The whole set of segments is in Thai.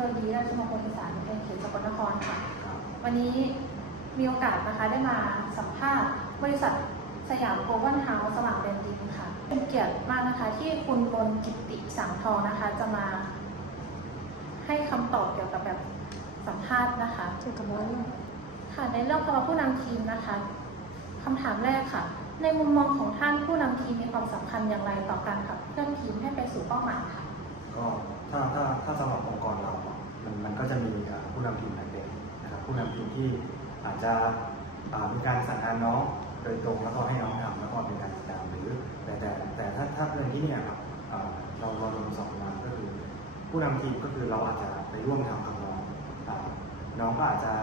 โลยีราชมงคลอีสานเป็นเขตสกลนครค่ะ วันนี้มีโอกาสนะคะได้มาสัมภาษณ์ บริษัทสยามโกลบอลเฮาส์สว่างแดนดินค่ะ เป็นเกียรติมากนะคะที่คุณมนกิติสังทองนะคะ จะมาให้คำตอบเกี่ยวกับแบบสัมภาษณ์นะคะเกี่ยวกับว่าค่ะในเรื่องภาวะผู้นำทีมนะคะคำถามแรกค่ะ ในมุมมองของท่านผู้นำทีมมีความสำคัญอย่างไรต่อการขับเคลื่อนทีมให้ไปสู่เป้าหมายค่ะ ก็ถ้าถ้าถ้าสำหรับองค์กรเรา มันมันก็จะมีผู้นำทีมนักเด็กนะครับผู้นำทีมที่อาจจะมีการสั่งงานน้องโดยตรงแล้วก็ให้น้องทำแล้วก็เป็นการติดตามหรือแต่แต่แต่ถ้าถ้าเรื่องที่เนี่ยครับเราเราโดนสอบมาก็คือ ผู้นำทีมก็คือเราอาจจะไปร่วมทำกับน้องน้องก็อาจจะ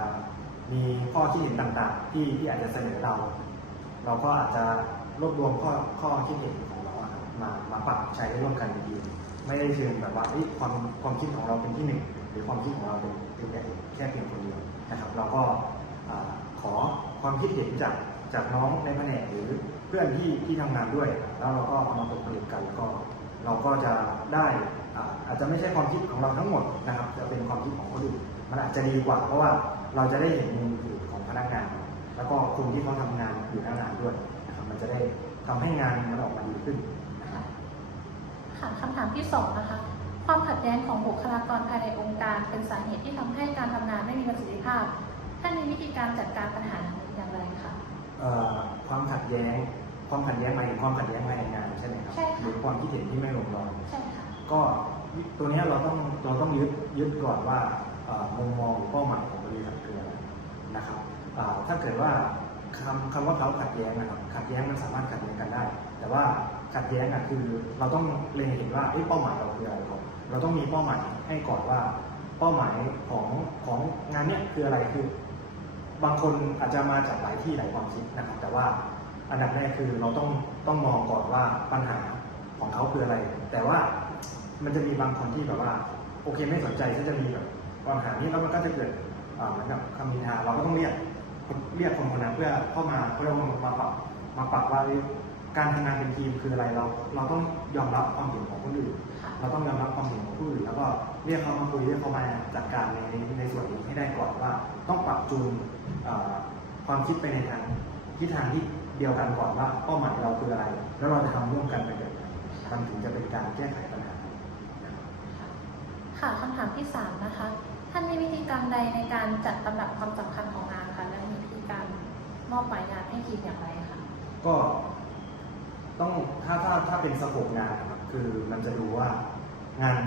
มีข้อคิดเห็นต่างๆ ที่ที่อาจจะเสนอเรา เราก็อาจจะรวบรวมข้อข้อคิดเห็นของเราครับมามาปรับใช้ร่วมกันในทีม ไม่ได้เชิงแบบว่าความความคิดของเราเป็นที่หนึ่งหรือความคิดของเราเป็นเป็นแต่แค่เพียงคนเดียวนะครับ เราก็ขอความคิดเห็นจากจากน้องในแผนกหรือเพื่อนที่ที่ทำงานด้วย แล้วเราก็เอามาผลึกกันแล้วก็เราก็จะได้อาจจะไม่ใช่ความคิดของเราทั้งหมดนะครับ จะเป็นความคิดของคนอื่นมันอาจจะดีกว่า เพราะว่าเราจะได้เห็นมุมอื่นของพนักงาน แล้วก็คนที่เขาทำงานอยู่หน้างานด้วยนะครับมันจะได้ทำให้งานมันออกมาดีขึ้นนะครับ ค่ะคำ ถามที่สองนะคะ ความขัดแย้งของบุคลากรภายในองค์การ เป็นสาเหตุที่ทำให้การทำงานไม่มีประสิทธิภาพ ท่านมีวิธีการจัดการปัญหานี้อย่างไรคะเอ่อความขัดแย้ง ความขัดแย้งหมายถึงความขัดแย้งภายในงานใช่ไหมครับใช่ค่ะหรือความคิดเห็นที่ไม่ลงรอยใช่ค่ะก็ตัวเนี้ยเราต้องเราต้องยึดยึดก่อนว่าเอ่อมุมมองหรือเป้าหมายของบริษัทคืออะไรนะครับอ่าถ้าเกิดว่าคำคำว่าเขาขัดแย้งนะครับขัดแย้งมันสามารถขัดแย้งกันได้ แต่ว่า ขัดแย้งอะคือเราต้องเล็งเห็นว่าเป้าหมายเราคืออะไรก่อนเราต้องมีเป้าหมายให้ก่อนว่า เป้าหมายของของงานเนี้ยคืออะไรคือบางคนอาจจะมาจากหลายที่หลายความคิดนะครับแต่ว่าอันดับแรกคือเราต้องต้องมองก่อนว่าปัญหาของเขาคืออะไร แต่ว่ามันจะมีบางคนที่แบบว่า โอเคไม่สนใจที่จะมีแบบปัญหานี้แล้วมันก็จะเกิดเหมือนกับคำนินทาเราก็ต้องเรียกเรียกคนคนนั้นเพื่อเข้ามาเพื่อมามาปรับมาปรับว่า การทำงานเป็นทีมคืออะไรเรา เราต้องยอมรับความเห็นของคนอื่นค่ะเราต้องยอมรับความเห็นของผู้อื่นแล้วก็เรียกเขามาคุยเรียกเขามาจัดการในในในส่วนนี้ให้ได้ก่อนว่า ต้องปรับจูนเอ่อความคิดไปในทางทิศทางที่เดียวกันก่อนว่าเป้าหมายเราคืออะไร แล้วเราจะทำร่วมกันไปแบบไหนมันถึงจะเป็นการแก้ไขปัญหานะครับค่ะคำถามที่สามนะคะท่านมีวิธีการใดในการจัดลำดับความสำคัญของงานคะและมีวิธีการมอบหมายงานให้ทีมอย่างไรคะก็ ต้องถ้าถ้าถ้าเป็นสโคปงานนะครับคือมันจะดูว่างาน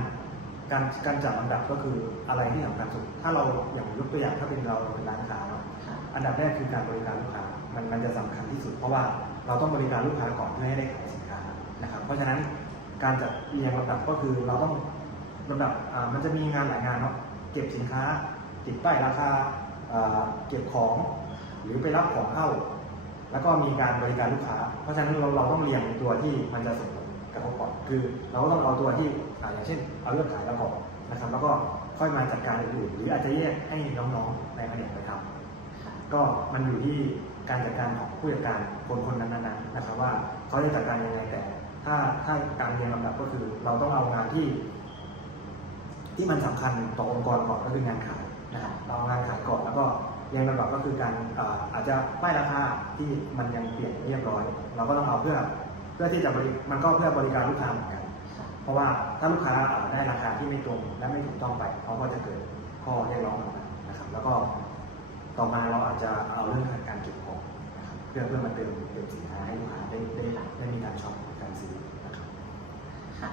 การการจัดลำดับก็คืออะไรที่สำคัญสุด ถ้าเราอย่างยกตัวอย่างถ้าเป็นเราเป็นร้านค้าเนาะค่ะอันดับแรกคือการบริการลูกค้ามันมันจะสำคัญที่สุด เพราะว่าเราต้องบริการลูกค้าก่อนเพื่อให้ได้ขายสินค้านะครับ เพราะฉะนั้นการจัดเรียงลำดับก็คือเราต้องลำดับอ่ามันจะมีงานหลายงานเนาะเก็บสินค้าติดป้ายราคาอ่าเก็บของ หรือไปรับของเข้า แล้วก็มีการบริการลูกค้า เพราะฉะนั้นเราเราต้องเรียงตัวที่มันจะส่งผลกระทบก่อนคือเราก็ต้องเอาตัวที่อ่าอย่างเช่น เอาเรื่องขายแล้วก่อนนะครับ แล้วก็ค่อยมาจัดการอื่นๆหรืออาจจะแยกให้น้องๆในแผนกไปทำก็มันอยู่ที่การจัดการของผู้จัดการคนคนนั้นๆนะครับว่าเขาจะจัดการยังไงแต่ ถ้าถ้าการเรียงลำดับก็คือ เราต้องเอางานที่ ที่มันสำคัญต่อองค์กรก่อนก็คืองานขายนะครับเอางานขายก่อนแล้วก็ ยังลำดับก็คือการอาอาจจะป้ายราคาที่มันยังเปลี่ยนไม่เรียบร้อย เราก็ต้องเอาเพื่อเพื่อที่จะบริมันก็เพื่อบริการลูกค้าเหมือนกัน เพราะว่าถ้าลูกค้าได้ราคาที่ไม่ตรงและไม่ถูกต้องไปเขาก็จะเกิดข้อเรียกร้องออกมานะครับ แล้วก็ต่อมาเราอาจจะเอาเรื่องการเก็บของนะครับเพื่อเพื่อมาเติมเติมสินค้าให้ลูกค้าได้ได้ได้มีการช็อปการซื้อนะครับค่ะ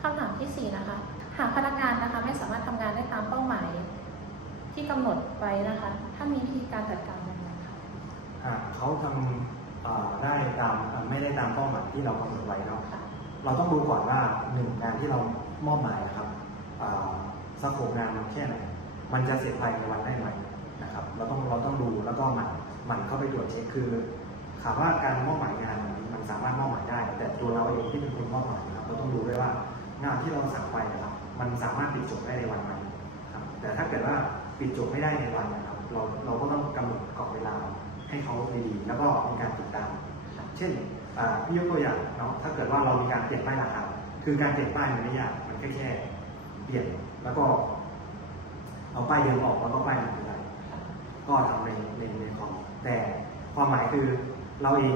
คำถามที่สี่นะคะหากพนักงานนะคะไม่สามารถทำงานได้ตามเป้าหมาย ที่กำหนดไว้นะคะ ถ้ามีวิธีการจัดการยังไงคะหากเขาทำอ่าได้ตามอ่าไม่ได้ตามเป้าหมายที่เรากำหนดไว้เนาะค่ะเราต้องดูก่อนว่าหนึ่งงานที่เรามอบหมายนะครับอ่าสโคปงานมันแค่ไหนมันจะเสร็จภายในวันได้ไหมนะครับเราต้องเราต้องดูแล้วก็หมันหมันเข้าไปตรวจเช็คคือถามว่าการมอบหมายงานมันมันสามารถมอบหมายได้ แต่ตัวเราเองที่เป็นคนมอบหมายนะครับเราต้องดูด้วยว่างานที่เราสั่งไปนะครับมันสามารถปิดจบได้ในวันไหนครับแต่ถ้าเกิดว่า ปิดจบไม่ได้ในวันนะครับ เราเราก็ต้องกำหนดกรอบเวลาให้เขาดีๆแล้วก็มีการติดตาม เช่นอ่าพี่ยกตัวอย่างเนาะถ้าเกิดว่าเรามีการเปลี่ยนป้ายราคาคือการเปลี่ยนป้ายมันไม่ยากมันแค่แค่เปลี่ยนแล้วก็เอาป้ายเดิมออกแล้วก็ป้ายใหม่ไปก็ทำในในในคอมแต่ความหมายคือเราเอง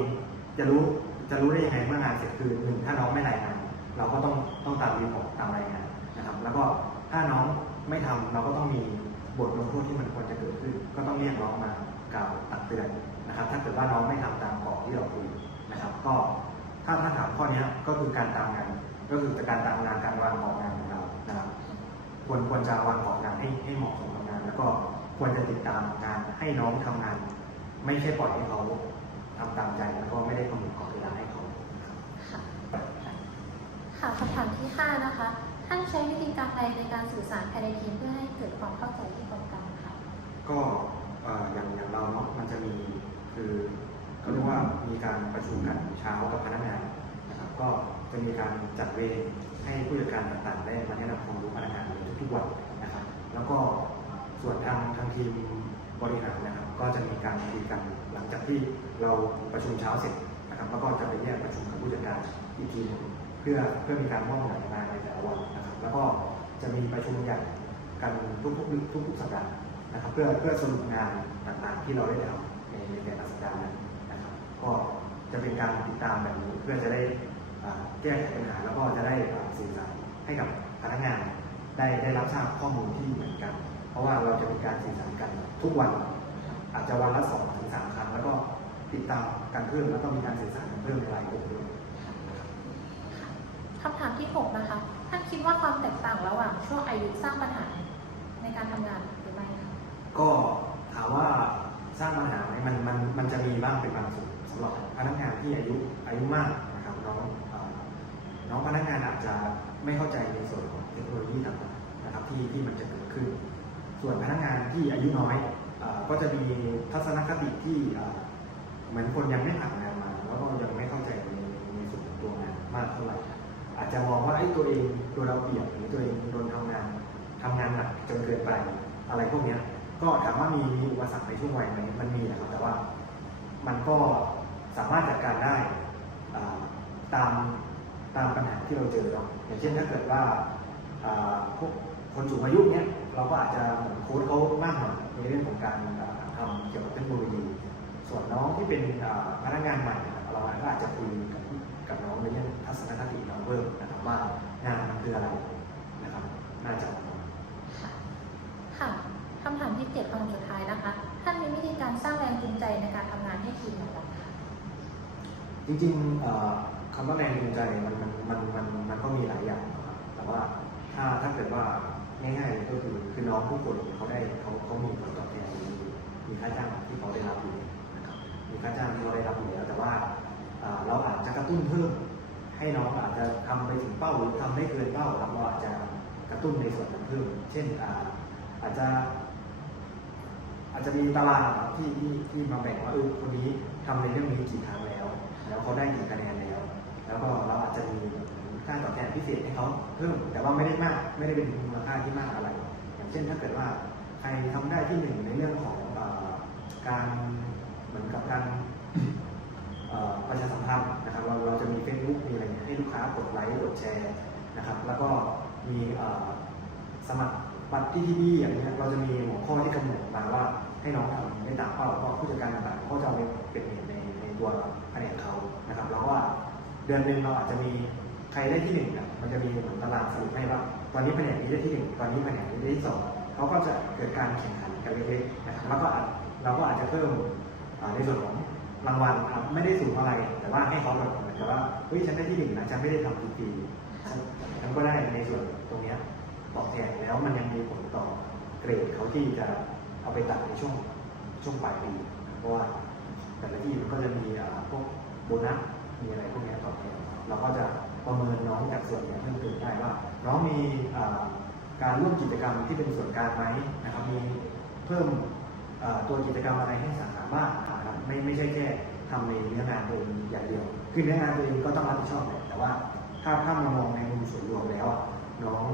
จะรู้จะรู้ได้ยังไงเมื่องานเสร็จคือหนึ่งถ้าน้องไม่รายงานเราก็ต้องต้องตามรีพอร์ตตามรายงานนะครับ แล้วก็ถ้าน้องไม่ทำเราก็ต้องมี บทลงโทษที่มันควรจะเกิดขึ้น ก็ต้องเรียกน้องมากล่าวตักเตือนนะครับ ถ้าเกิดว่าน้องไม่ทำตามกรอบที่เราคุยนะครับ ก็ถ้าถ้าถามข้อนี้ก็คือการตามงานก็คือการตามงานการวางกรอบงานของเรานะครับควรควรจะวางกรอบงานให้ให้เหมาะสมกับงาน แล้วก็ควรจะติดตามงานให้น้องทำงาน ไม่ใช่ปล่อยให้เขาทำตามใจแล้วก็ไม่ได้กำหนดกรอบเวลาให้เขาค่ะค่ะคำถามที่5นะคะ ท่านใช้วิธีการใดในการสื่อสารภายในทีมเพื่อให้เกิดความเข้าใจที่ตรงกันค่ะ ก็เอ่ออย่างอย่างเราเนาะมันจะมีคือเขาเรียกว่ามีการประชุมกันเช้ากับพนักงานนะครับก็จะมีการจัดเวรให้ผู้จัดการต่างๆ ได้มาแนะนำความรู้พนักงานในทุกๆวันนะครับ แล้วก็ส่วนทางทางทีมบริหารนะครับ ก็จะมีการคุยกันหลังจากที่เราประชุมเช้าเสร็จนะครับแล้วก็จะไปแยกประชุมกับผู้จัดการอีกทีหนึง พื่อเพื่อมีการมอบหมายงานในแต่ละวันนะครับ แล้วก็จะมีประชุมใหญ่กันทุกๆทุกๆสัปดาห์นะครับ เพื่อเพื่อสรุปงานต่างๆที่เราได้ทำในในแต่ละสัปดาห์นั้นนะครับ ก็จะเป็นการติดตามแบบนี้เพื่อจะได้แก้ไขปัญหาแล้วก็จะได้สื่อสารให้กับพนักงานได้ได้รับทราบข้อมูลที่เหมือนกัน เพราะว่าเราจะมีการสื่อสารกันทุกวัน อาจจะวันละสองถึงสามครั้ง แล้วก็ติดตามกันเพิ่มแล้วก็มีการสื่อสารกันเพิ่มในรายกลุ่มด้วย คำถามที่ 6 นะคะ ท่านคิดว่าความแตกต่างระหว่างช่วงอายุสร้างปัญหาในการทำงานหรือไม่คะก็ถามว่าสร้างปัญหาไหมมันมันมันจะมีบ้างเป็นบางส่วนสำหรับพนักงานที่อายุอายุมากนะครับน้องน้องพนักงานอาจจะไม่เข้าใจในส่วนของเทคโนโลยีต่างๆนะครับที่ที่มันจะเกิดขึ้น ส่วนพนักงานที่อายุน้อยอก็จะมีทัศนคติที่เหมือนคนยังไม่ผ่านงานมา แล้วก็ยังไม่เข้าใจในในส่วนของตัวงานมากเท่าไหร่ จจะมองว่าไอ้ตัวเองตัวเราเปรียบหรือตัวเองโดนทำงานทำงานหนักจนเกินไปอะไรพวกเนี้ย ก็ถามว่ามีมีอุปสรรคในช่วงวัยไหมมันมีนะครับแต่ว่ามันก็สามารถจัดการได้ตามตามปัญหาที่เราเจอเนาะอย่างเช่นถ้าเกิดว่าพวกคนสูงอายุเนี้ยเราก็อาจจะโค้ชเขามากหน่อยในเรื่องของการทำเกี่ยวกับเทคโนโลยีส่วนน้องที่เป็นพนักงานใหม่เราก็อาจจะคุยกับ กับน้องในเรื่องทัศนคติน้องเพิ่มนะครับว่างานมันคืออะไรนะครับน่าจะประมาณค่ะค่ะคำถามที่7คำถามสุดท้ายนะคะท่านมีวิธีการสร้างแรงจูงใจในการทำงานให้ทีมอย่างไรคะจริงๆเอ่อคำว่าแรงจูงใจมันมันมันมันมันก็มีหลายอย่างนะครับแต่ว่าถ้าถ้าเกิดว่าง่ายๆเลยก็คือคือน้องผู้คนเขาได้เขาเขามีผลตอบแทนมีมีค่าจ้างที่เขาได้รับอยู่นะครับมีค่าจ้างที่เขาได้รับอยู่แล้วแต่ว่า เราอาจจะกระตุ้นเพิ่ม ให้น้องอาจจะทำไปถึงเป้าหรือทำได้เกินเป้าครับเราอาจจะกระตุ้นในส่วนนั้นเพิ่ม เช่นอาจจะ อาจจะมีตารางที่ที่ที่มาแบ่งว่าเออคนนี้ทำในเรื่องนี้กี่ครั้งแล้ว แล้วเขาได้กี่คะแนนแล้ว แล้วก็เราอาจจะมีค่าตอบแทนพิเศษให้เขาเพิ่มแต่ว่าไม่ได้มาก ไม่ได้เป็นมูลค่าที่มากอะไร อย่างเช่นถ้าเกิดว่าใครทำได้ที่หนึ่งเออการเหมือนกับการเอ่อประชาสัมพันธ์นะครับ เราเราจะมี Facebook มีอะไรเงี้ยให้ลูกค้ากดไลค์กด แชร์นะครับ แล้วก็มีสมัครบัตรที่ที่ดีอย่างเงี้ยเราจะมีหัวข้อที่กำหนดมาว่าให้น้องทำได้ตามเป้าแล้วก็ผู้จัดการต่างๆเขาจะเอาไปเป็นเหตุในในตัวแผนกเขานะครับ แล้วว่าเดือนหนึ่งเราอาจจะมีใครได้ที่หนึ่งอะมันจะมีเหมือนตารางสรุปให้ว่าตอนนี้แผนกนี้ได้ที่หนึ่งตอนนี้แผนกนี้ได้ที่สองเขาก็จะเกิดการแข่งขันกันเล็กๆนะครับแล้วก็เราก็อาจจะเพิ่มในส่วนของรางวัลครับไม่ได้สูงอะไร แต่ว่าให้เขาแบบ เหมือนกับว่าเฮ้ยฉันได้ที่หนึ่งนะฉันไม่ได้ทำฟรีๆฉันก็ได้ในส่วนตรงเนี้ยตอบแทนแล้วมันยังมีผลต่อเกรดเขาที่จะเอาไปตัดในช่วงช่วงปลายปีเพราะว่าแต่ละที่มันก็จะมีอ่าพวกโบนัสมีอะไรพวกเนี้ยตอบแทนเราก็จะประเมินน้องจากส่วนเนี้ยเพิ่มเติมได้ว่าน้องมีอ่าการร่วมกิจกรรมที่เป็นส่วนกลางไหมนะครับมีเพิ่มอ่าตัวกิจกรรมอะไรให้สาขาบ้างนะครับไม่ไม่ใช่แค่ ทำในเนื้องานตัวเองอย่างเดียว คือเนื้องานตัวเองก็ต้องรับผิดชอบแหละแต่ว่า ถ้าถ้ามามองในมุมส่วนรวมแล้วอะน้อง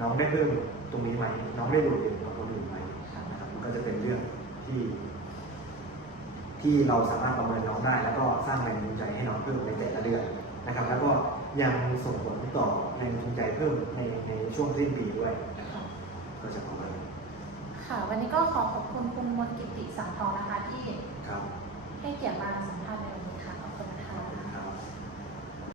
น้องได้เพิ่มตรงนี้ไหมน้องได้โดดเด่นกว่าคนอื่นไหมนะครับมันก็จะเป็นเรื่องที่ ที่เราสามารถประเมินน้องได้ แล้วก็สร้างแรงจูงใจให้น้องเพิ่มในแต่ละเดือนนะครับ แล้วก็ยังส่งผลต่อแรงจูงใจเพิ่มในในช่วงสิ้นปีด้วยนะครับโดยเฉพาะเลยค่ะ วันนี้ก็ขอขอบคุณคุณมนต์กิติสังทองนะคะ ให้เกียรติมาสัมภาษณ์